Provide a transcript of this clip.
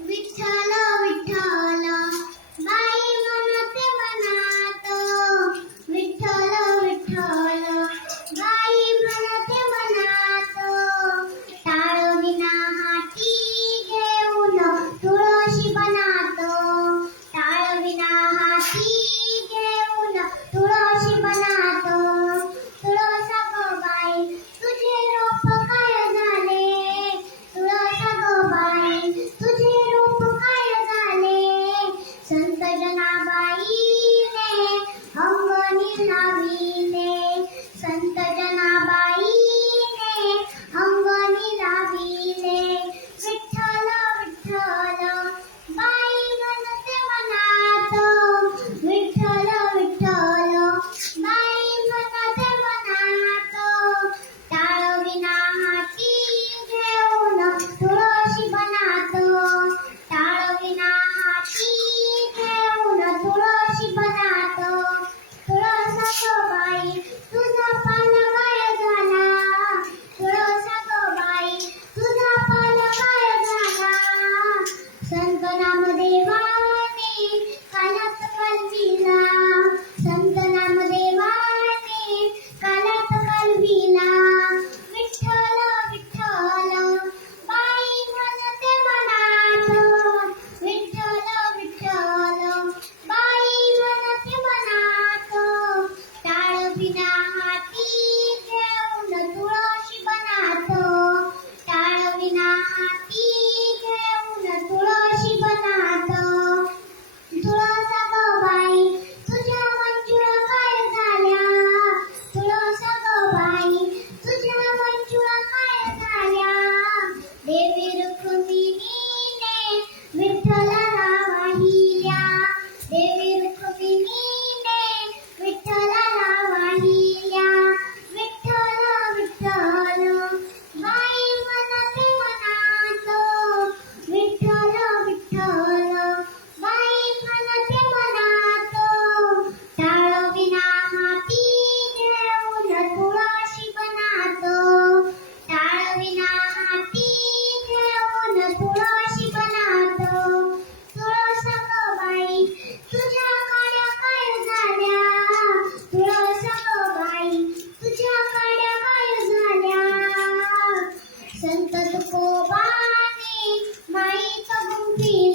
विठ्ठल विठ्ठल बाई मनते मनात, विठ्ठल विठ्ठल बाई मनते मनात, टाळ विना हाती घेऊन तुळशी बनात, टाळ विना हाती घेऊन तुळशी बनात, तुळसा ग बाई तुझे रोप काय झाले, तुळसा ग बाई तुझे रोप काय झाले, संत जनाबाईने अंगणी लाविले, संत जनाबाईने अंगणी लाविले, विठ्ठल विठ्ठल बाई मनते मनात, विठ्ठल विठ्ठल बाई मनते मनात, टाळ विना हाती घेऊन तुळशी बनात, टाळ विना हाती घेऊन तुळशी बनात, तुळसा ग बाई तुझा पान काय झाला, तुळसा ग बाई तुझा पान काय झाला, संत नामदेवाने कानात घालविला, संत नामदेवाने कानात घालविला, विठ्ठल विठ्ठल बाई मनते मनात, विठ्ठल विठ्ठल बाई मनते मनात, टाळ विना हाती घेऊन तुळशी बनात, टाळ विना हाती घेऊन तुळशी बनात, तुळसा ग बाई तुझ्या मंजुळा काय झाल्या, तुळसा ग बाई तुझ्या मंजुळा काय झाल्या, देवी रुक्मिणीने विठ्ठलाला वाहिल्या, देवी रुक्मिणीने विठ्ठलाला वाहिल्या, विठ्ठल विठ्ठल बाई मनते मनात, विठ्ठल विठ्ठल बाई मनते मनात, टाळ विना हाती घेऊन तुळशी बनात, टाळ विना हाती घेऊन तुळशी बनात, तुळसा ग बाई तुझ्या काड्या काय झाल्या, तुळसा ग बाई तुझ्या काड्या काय झाल्या, संत तुकोबाने माईचा गुंफी